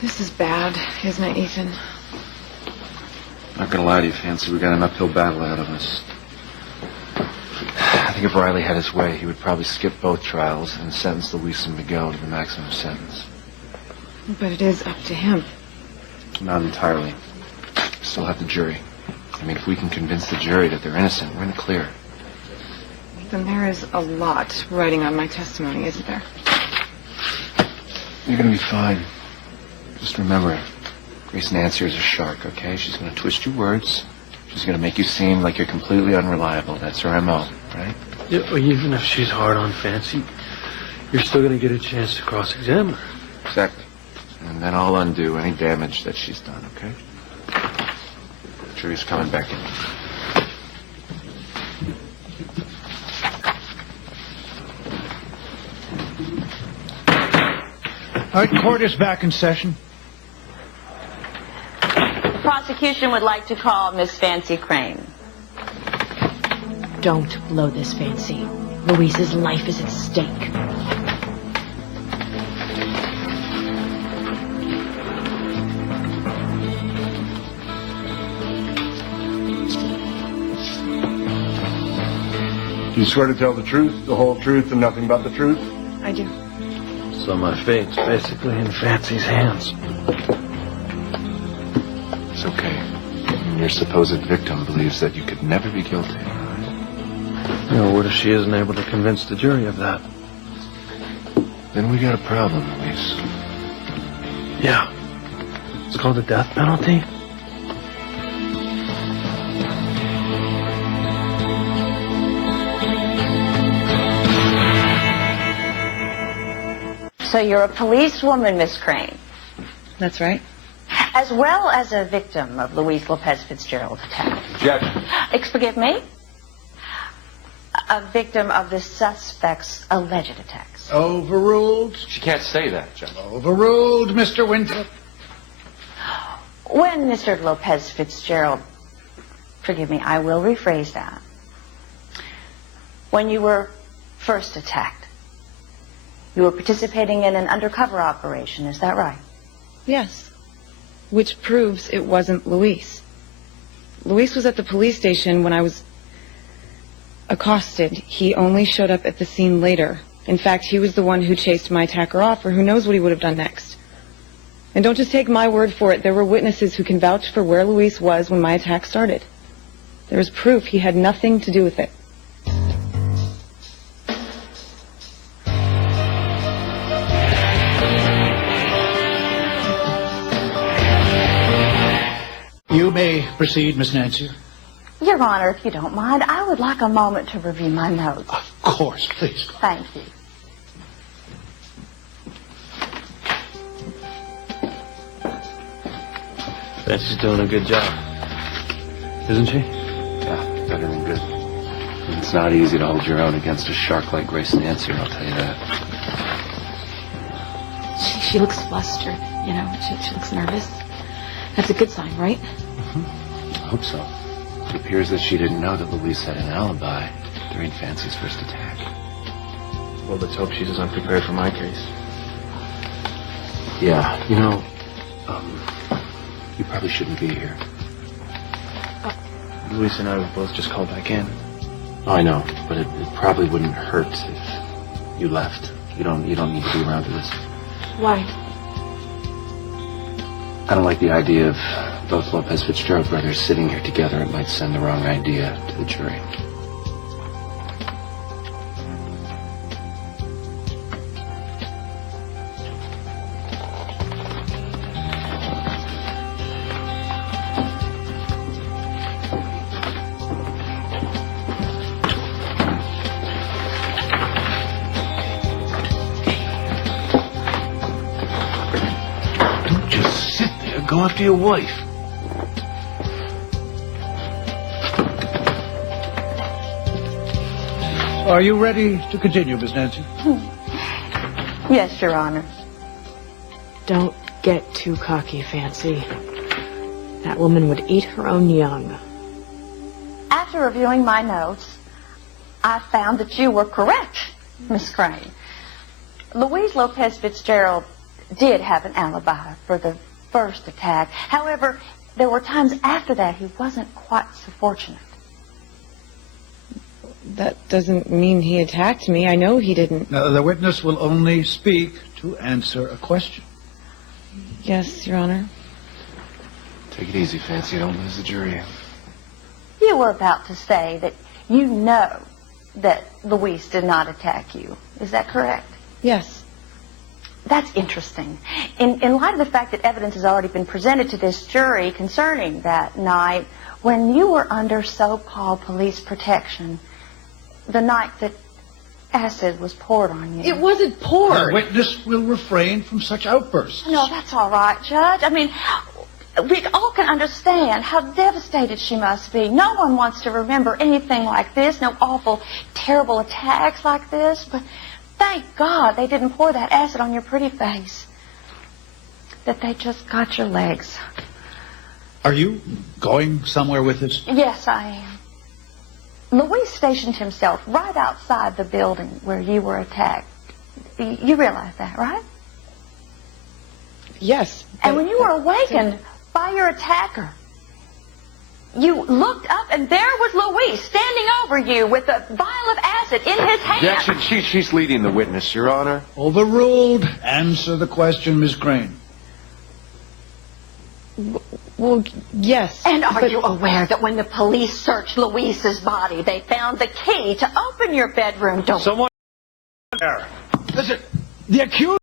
This is bad, isn't it, Ethan? Not gonna lie to you, Fancy, we got an uphill battle ahead of us. I think if Riley had his way, he would probably skip both trials and sentence Luis and Miguel to the maximum sentence. But it is up to him. Not entirely. We still have the jury. I mean, if we can convince the jury that they're innocent, we're in the clear. Then there is a lot riding on my testimony, isn't there? You're gonna be fine. Just remember, Grace Nancy is a shark, okay? She's gonna twist your words. She's gonna make you seem like you're completely unreliable. That's her MO, right? Yeah, well, even if she's hard on Fancy, you're still gonna get a chance to cross-examine her. Exactly. And then I'll undo any damage that she's done, okay? The jury's coming back in. All right, court is back in session. The prosecution would like to call Miss Fancy Crane. Don't blow this, Fancy. Luis's life is at stake. Do you swear to tell the truth, the whole truth, and nothing but the truth? I do. So my fate's basically in Fancy's hands. It's okay. Your supposed victim believes that you could never be guilty. You know, what if she isn't able to convince the jury of that? Then we got a problem, Luis. Yeah. It's called the death penalty. So you're a policewoman, Miss Crane, That's right. as well as a victim of Luis Lopez Fitzgerald's attack. Judge. Forgive me? A victim of the suspect's alleged attacks. Overruled. She can't say that, Judge. Overruled, Mr. Winthrop. When Mr. Lopez Fitzgerald, forgive me, I will rephrase that. When you were first attacked, you were participating in an undercover operation, is that right? Yes. Which proves it wasn't Luis. Luis was at the police station when I was accosted. He only showed up at the scene later. In fact, he was the one who chased my attacker off, or who knows what he would have done next. And don't just take my word for it. There were witnesses who can vouch for where Luis was when my attack started. There is proof he had nothing to do with it. You may proceed, Miss Nancy. Your Honor, if you don't mind, I would like a moment to review my notes. Of course, please. Thank you. Fancy's doing a good job. Isn't she? Yeah, better than good. It's not easy to hold your own against a shark like Grace Nancy, I'll tell you that. She looks flustered, you know. She looks nervous. That's a good sign, right? I hope so. It appears that she didn't know that Luis had an alibi during Fancy's first attack. Well, let's hope she's as unprepared for my case. Yeah, you know, you probably shouldn't be here. Luis and I were both just called back in. Oh, I know, but it probably wouldn't hurt if you left. You don't need to be around for this. Why? I don't like the idea of both Lopez Fitzgerald brothers sitting here together. It might send the wrong idea to the jury. Don't just sit there. Go after your wife. Are you ready to continue, Miss Nancy? Yes, Your Honor. Don't get too cocky, Fancy. That woman would eat her own young. After reviewing my notes, I found that you were correct, Miss Crane. Luis Lopez Fitzgerald did have an alibi for the first attack. However, there were times after that he wasn't quite so fortunate. That doesn't mean he attacked me. I know he didn't. Now, the witness will only speak to answer a question. Yes, Your Honor. Take it easy, Fancy. Don't lose the jury. You were about to say that you know that Luis did not attack you. Is that correct? Yes. That's interesting. In light of the fact that evidence has already been presented to this jury concerning that night, when you were under so-called police protection, the night that acid was poured on you. It wasn't poured. The witness will refrain from such outbursts. No, that's all right, Judge. I mean, we all can understand how devastated she must be. No one wants to remember anything like this, no awful, terrible attacks like this, but thank God they didn't pour that acid on your pretty face. That they just got your legs. Are you going somewhere with this? Yes, I am. Luis stationed himself right outside the building where you were attacked. You realize that, right? Yes. And when you were awakened by your attacker, you looked up and there was Luis standing over you with a vial of acid in his hand. Objection. She's leading the witness, Your Honor. Overruled. Answer the question, Miss Crane. Well, yes. And are you aware that when the police searched Luis's body, they found the key to open your bedroom door? Someone there. Listen, the accused.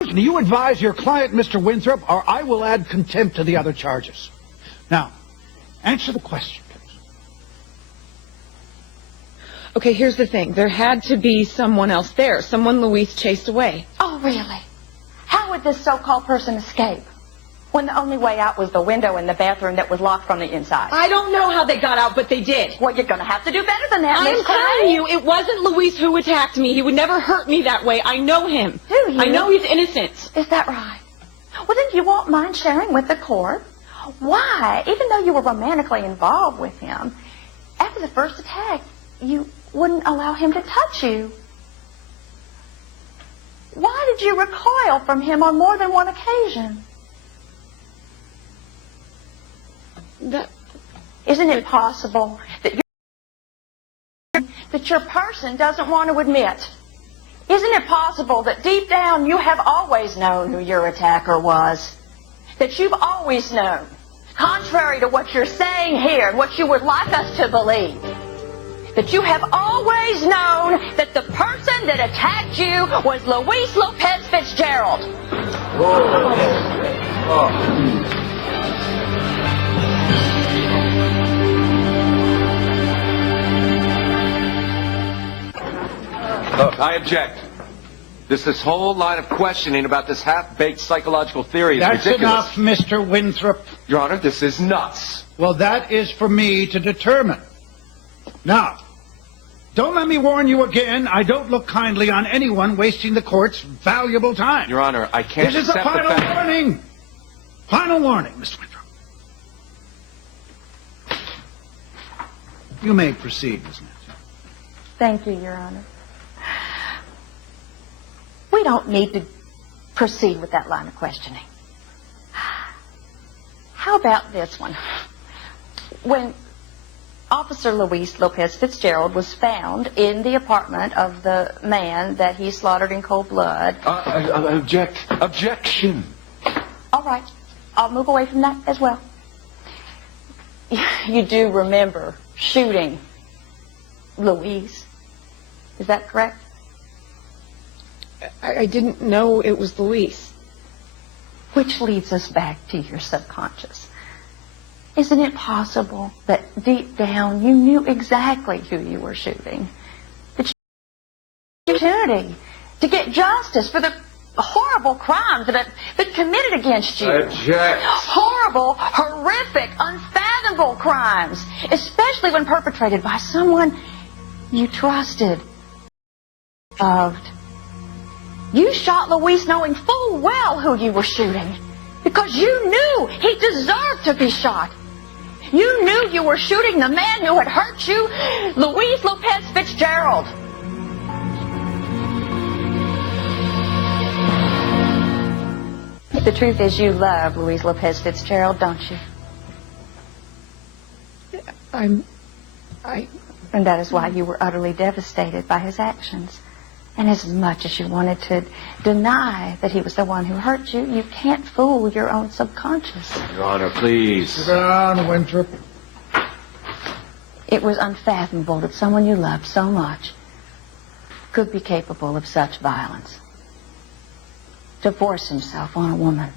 You advise your client, Mr. Winthrop, or I will add contempt to the other charges. Now, answer the question, please. Okay, here's the thing. There had to be someone else there. Someone Luis chased away. Oh, really? How would this so-called person escape when the only way out was the window in the bathroom that was locked from the inside? I don't know how they got out, but they did. Well, you're going to have to do better than that, I'm Miss telling Crane. you, it wasn't Luis who attacked me. He would never hurt me that way. I know him. Do you? I know he's innocent. Is that right? Well, then you won't mind sharing with the court why, even though you were romantically involved with him, after the first attack, you wouldn't allow him to touch you. Why did you recoil from him on more than one occasion? Isn't it possible that your person doesn't want to admit? Isn't it possible that deep down you have always known who your attacker was? That you've always known, contrary to what you're saying here and what you would like us to believe, that you have always known that the person that attacked you was Luis Lopez Fitzgerald. Look, I object. This whole line of questioning about this half-baked psychological theory is That's ridiculous. enough, Mr. Winthrop. Your Honor, this is nuts. Well, that is for me to determine. Now, don't let me warn you again. I don't look kindly on anyone wasting the court's valuable time. Your Honor, I can't This is a accept the final fact... warning. Final warning, Mr. Winthrop. You may proceed, Ms. Nancy. Thank you, Your Honor. We don't need to proceed with that line of questioning. How about this one? When Officer Luis Lopez Fitzgerald was found in the apartment of the man that he slaughtered in cold blood... Objection. All right. I'll move away from that as well. You do remember shooting Luis. Is that correct? I didn't know it was Luis. Which leads us back to your subconscious. Isn't it possible that deep down you knew exactly who you were shooting? That you had the opportunity to get justice for the horrible crimes that have been committed against you. Object. Horrible, horrific, unfathomable crimes, especially when perpetrated by someone you trusted, loved. You shot Luis knowing full well who you were shooting because you knew he deserved to be shot. You knew you were shooting the man who had hurt you, Luis Lopez Fitzgerald. The truth is you love Louise Lopez Fitzgerald, don't you? I... And that is why you were utterly devastated by his actions. And as much as you wanted to deny that he was the one who hurt you, you can't fool your own subconscious. Your Honor, please. Sit down, Winthrop. It was unfathomable that someone you loved so much could be capable of such violence. To force himself on a woman,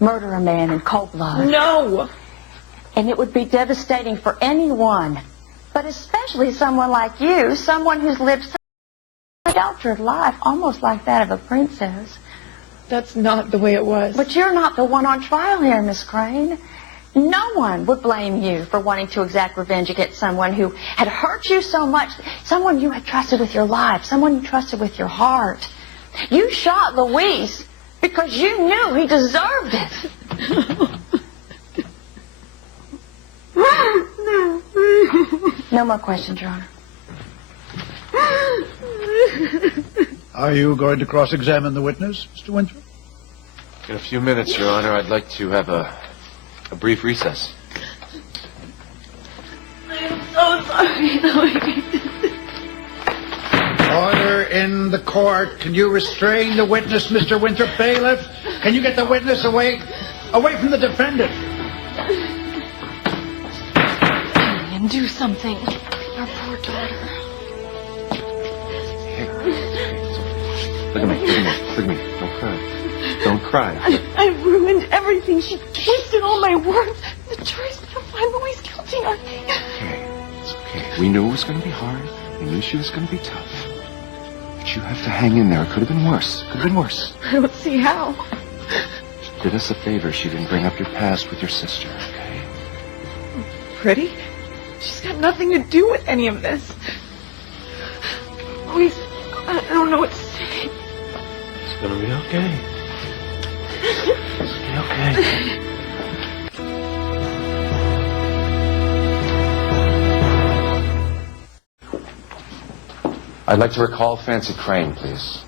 murder a man in cold blood. No! And it would be devastating for anyone, but especially someone like you, someone who's lived such an adulterated life, almost like that of a princess. That's not the way it was. But you're not the one on trial here, Miss Crane. No one would blame you for wanting to exact revenge against someone who had hurt you so much, someone you had trusted with your life, someone you trusted with your heart. You shot Luis because you knew he deserved it. No more questions, Your Honor. Are you going to cross-examine the witness, Mr. Winthrop? In a few minutes, Your Honor, I'd like to have a brief recess. I'm so sorry. Order in the court. Can you restrain the witness, Mr. Winthrop? Bailiff, can you get the witness away from the defendant? And do something. Our poor daughter. Look at me. Don't cry. Don't cry. I ruined everything. She twisted all my words. The jury's gonna find Louise guilty, aren't they? Okay, it's okay. We knew it was going to be hard. We knew she was going to be tough. But you have to hang in there. It could have been worse. I don't see how. She did us a favor. She didn't bring up your past with your sister, okay? Pretty? She's got nothing to do with any of this. Louise, I don't know what to say. It's gonna be okay. It's gonna be okay. I'd like to recall Fancy Crane, please.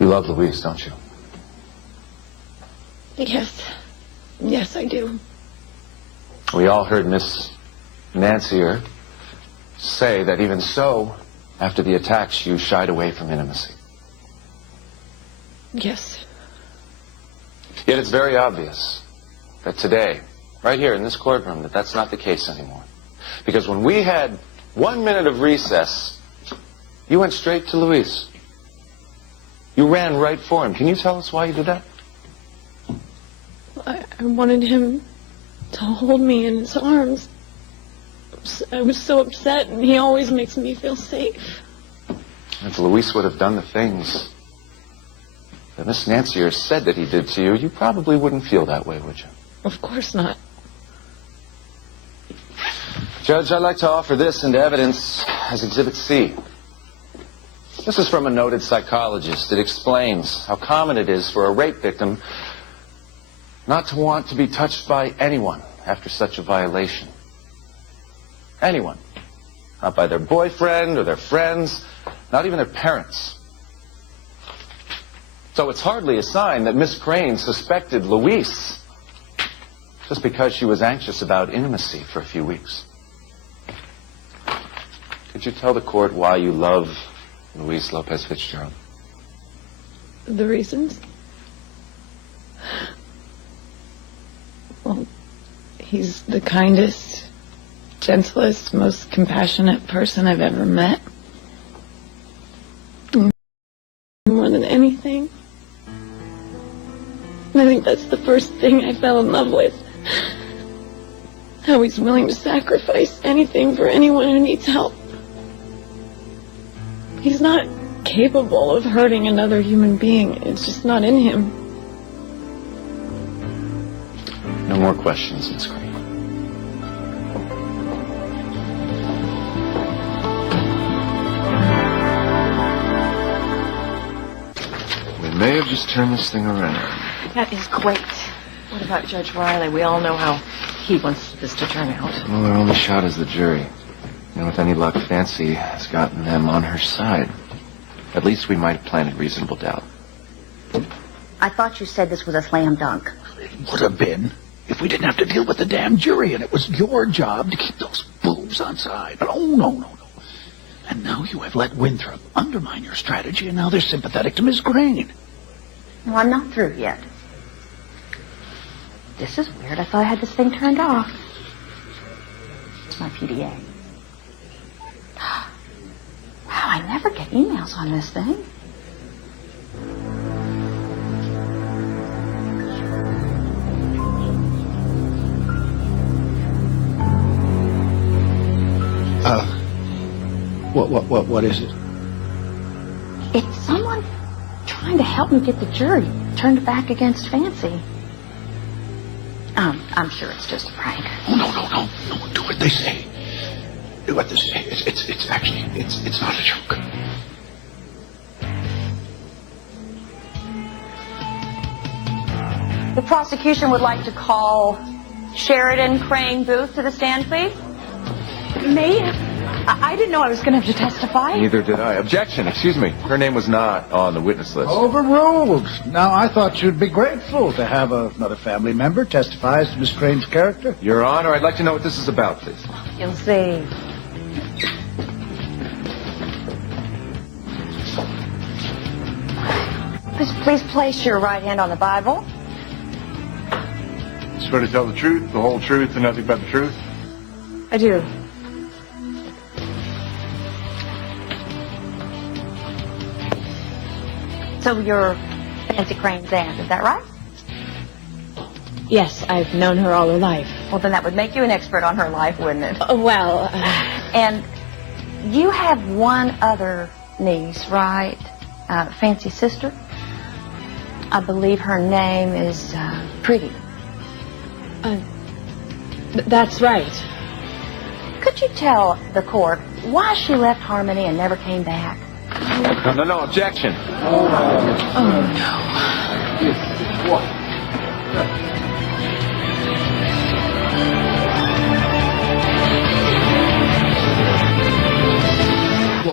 You love Louise, don't you? Yes, I do. We all heard Miss Nancy say that even so, after the attacks, you shied away from intimacy. Yes. Yet it's very obvious that today, right here in this courtroom, that that's not the case anymore. Because when we had 1 minute of recess, you went straight to Luis. You ran right for him. Can you tell us why you did that? I wanted him to hold me in his arms. I was so upset, and he always makes me feel safe. If Luis would have done the things that Miss Nancy said that he did to you, you probably wouldn't feel that way, would you? Of course not. Judge, I'd like to offer this into evidence as Exhibit C. This is from a noted psychologist. It explains how common it is for a rape victim not to want to be touched by anyone after such a violation. Anyone. Not by their boyfriend or their friends, not even their parents. So it's hardly a sign that Miss Crane suspected Luis just because she was anxious about intimacy for a few weeks. Could you tell the court why you love Luis Lopez Fitzgerald? The reasons? Well, he's the kindest, gentlest, most compassionate person I've ever met. More than anything, I think that's the first thing I fell in love with. How he's willing to sacrifice anything for anyone who needs help. He's not capable of hurting another human being. It's just not in him. No more questions, Miss Crane. We may have just turned this thing around. That is great. What about Judge Riley? We all know how he wants this to turn out. Well, our only shot is the jury. And with any luck, Fancy has gotten them on her side. At least we might have planted reasonable doubt. I thought you said this was a slam dunk. It would have been if we didn't have to deal with the damn jury, and it was your job to keep those boobs on side. But oh, no. And now you have let Winthrop undermine your strategy, and now they're sympathetic to Miss Crane. Well, I'm not through yet. This is weird. I thought I had this thing turned off. It's my PDA. Wow, I never get emails on this thing. What is it? It's someone trying to help me get the jury turned back against Fancy. I'm sure it's just a prank. Oh, no. Do what they say. Do what they say. It's actually, it's not a joke. The prosecution would like to call Sheridan Crane Booth to the stand, please. Me? I didn't know I was going to have to testify. Neither did I. Objection, excuse me. Her name was not on the witness list. Overruled. Now, I thought you'd be grateful to have another family member testify as to Miss Crane's character. Your Honor, I'd like to know what this is about, please. You'll see. Please place your right hand on the Bible. Swear to tell the truth, the whole truth, and nothing but the truth? I do. So you're Fancy Crane's aunt, is that right? Yes, I've known her all her life. Well, then that would make you an expert on her life, wouldn't it? And And you have one other niece, right? Fancy's sister? I believe her name is Pretty. that's right. Could you tell the court why she left Harmony and never came back? No, objection. Oh, no.